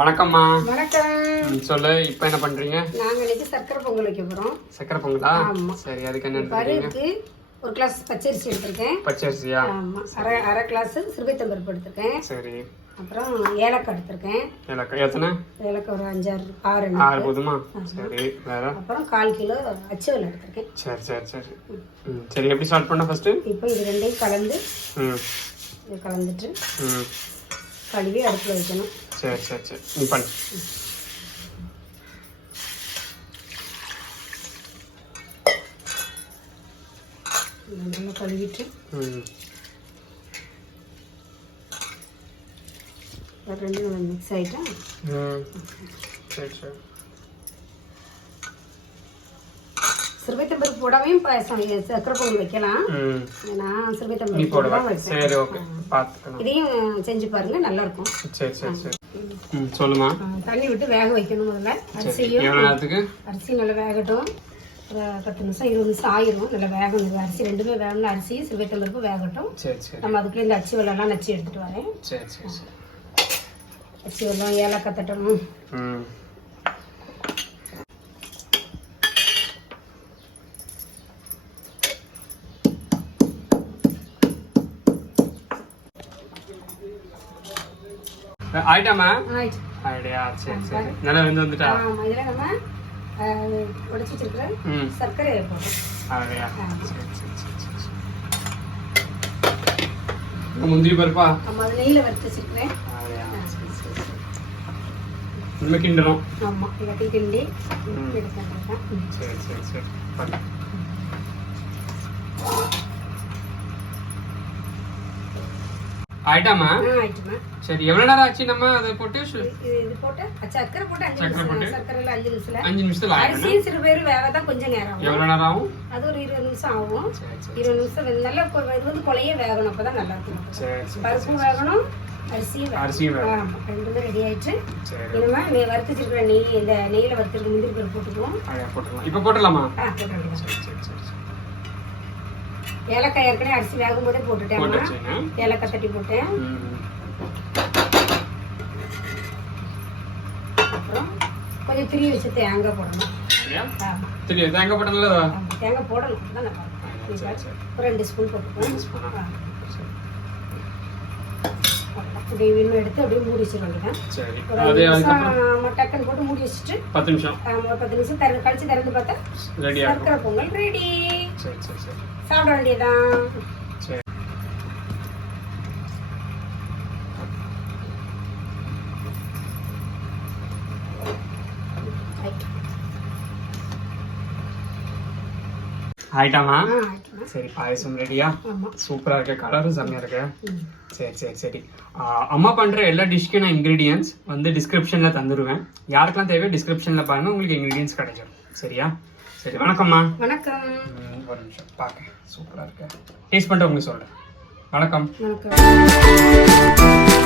வணக்கம்மா. வணக்கம். சொல்லு, இப்போ என்ன பண்றீங்க? நாங்க இன்னைக்கு சக்கரை பொங்கல் வைக்க போறோம். சக்கரை பொங்கலா? ஆமா. சரி, அதுக்கு என்ன எடுத்துருக்கீங்க? ஒரு கிளாஸ் பச்சரிசி எடுத்திருக்கேன். பச்சரிசியா? ஆமா. அரை கிளாஸ் சிறுபைத்தம்பருப்பு எடுத்திருக்கேன். சரி. அப்புறம் ஏலக்காய் எடுத்திருக்கேன். ஏலக்காய் எத்தனை? ஏலக்காய் ஒரு 6 போதுமா? சரி. வேற? அப்புறம் 1/4 கிலோ அச்சு வெல்லம் எடுத்திருக்கேன். சரி சரி சரி. சரி, எப்படி ஸ்டார்ட் பண்ண ஃபர்ஸ்ட்? இப்போ இது ரெண்டையும் கலந்துட்டு கழுவி அடுப்புல வைக்கணும். சரி சரி சரி. நீ பண்ணு. நல்லா கழுவிட்டு ரெண்டு மிக்ஸ் ஆயிட்டா. சரி சரி. சிறுபைத்தம்பருப்பு போடாமையும் சக்கரை பொங்கல் வைக்கலாம். நான் சிறுபைத்தம்பருப்பு போடுவேன். சரி, ஓகே. பார்த்துக்கலாம். இதையும் செஞ்சு பாருங்க, நல்லா இருக்கும். சரி சரி சரி. சொல்லுமா. தண்ணி விட்டு வேக வைக்கணும். முதல்ல அரிசி நல்லா வேகட்டும். ஒரு 10 நிமிஷம் 20 நிமிஷம் ஆயிரும். நல்லா வேகணும். அரிசி ரெண்டுமே வேகணும். அரிசி சிறுபைத்தம்பருப்பு வேகட்டும். நம்ம அதுக்குள்ள இந்த அச்சு வெள்ளம்லாம் நச்சு எடுத்துட்டு வரேன். சரி சரி சரி. அச்சு வெள்ளம், ஏலக்காய் தட்டணும். ஆயிட்டாமா? ஆயிடுயா. சரி சரி. நல்லா வெந்து வந்துட்டா? ஆமா. இதுல நம்ம உடைச்சு வச்சிருக்கிற சர்க்கரையை போடுறோம். ஆயிடுயா. சரி சரி சரி சரி. முந்திரி பருப்பா? ஆமா, அது நெய்யில வறுத்து வச்சிருக்கிறேன். ஆயிடுயா. சரி சரி சரி. நம்ம கிண்டணும். ஆமா, எல்லாத்தையும் கிண்டி எடுத்துக்கலாம். சரி சரி சரி. பண்ணு. ஆயிட்டாமா? ஆயிட்டுமா. சரி, எவ்வளவு நேரம் ஆச்சு நம்ம அதை போட்டு? இது போட்டு சக்கரை போட்டு 5 நிமிஷம். சக்கரைல 5 நிமிஷத்துல. 5 நிமிஷத்துல அரிசி சிறுபயிறு வேகதான் கொஞ்சம் நேரம் ஆகும். எவ்வளவு நேரம் ஆகும்? அது ஒரு 20 நிமிஷம் ஆகும். 20 நிமிஷம் நல்லா இது வந்து கொலையே வேகணும். அப்பதான் நல்லா இருக்கும். பருப்பும் வேகணும், அரிசியும் வேகணும். ரெண்டுமே ரெடி ஆயிடுச்சு. இனிமே நீ வறுத்து வச்சிருக்கிற நெய், இந்த நெய்யில வறுத்துருக்க முந்திரி பருப்பு போட்டுக்குவோம். இப்ப போட்டுடலாமா? போட்டுடலாம். ஏலக்காய் ஏற்கனவே அரிசி வேகும் போதே போட்டுட்டேன். ஏலக்காய் தட்டி போட்டேன். அப்புறம் கொஞ்சம் திரி வச்சு தேங்காய் போடணும். தேங்காய் போடணும். தேங்காய் போடணும். ஒரு 2 ஸ்பூன் போட்டுக்கோங்க. அப்படியே இன்னும் எடுத்து அப்படியே மூடி வச்சிருவாங்க. டக்குன்னு போட்டு மூடி வச்சுட்டு 10 நிமிஷம் 10 நிமிஷம் கழிச்சு திறந்து பார்த்தா சக்கரை பொங்கல் ரெடி. சாப்பிட வேண்டியதான். ஆயிட்டாமா? சரி, பாயசம் ரெடியா? சூப்பரா இருக்கு. கலரும் செம்மையா இருக்கு. சரி சரி சரி. அம்மா பண்ற எல்லா டிஷ்க்கும் நான் இன்கிரீடியன்ஸ் வந்து டிஸ்கிரிப்ஷன்ல தந்துருவேன். யாருக்கெல்லாம் தேவையோ டிஸ்கிரிப்ஷன்ல பாருங்க, உங்களுக்கு இன்கிரீடியன்ஸ் கிடைச்சிடும். சரியா? சரி, வணக்கம்மா. வணக்கம். ஒரு நிமிஷம் பாக்க. சூப்பரா இருக்கு. டேஸ்ட் பண்ணிட்டு உங்களுக்கு சொல்றேன். வணக்கம். வணக்கம்.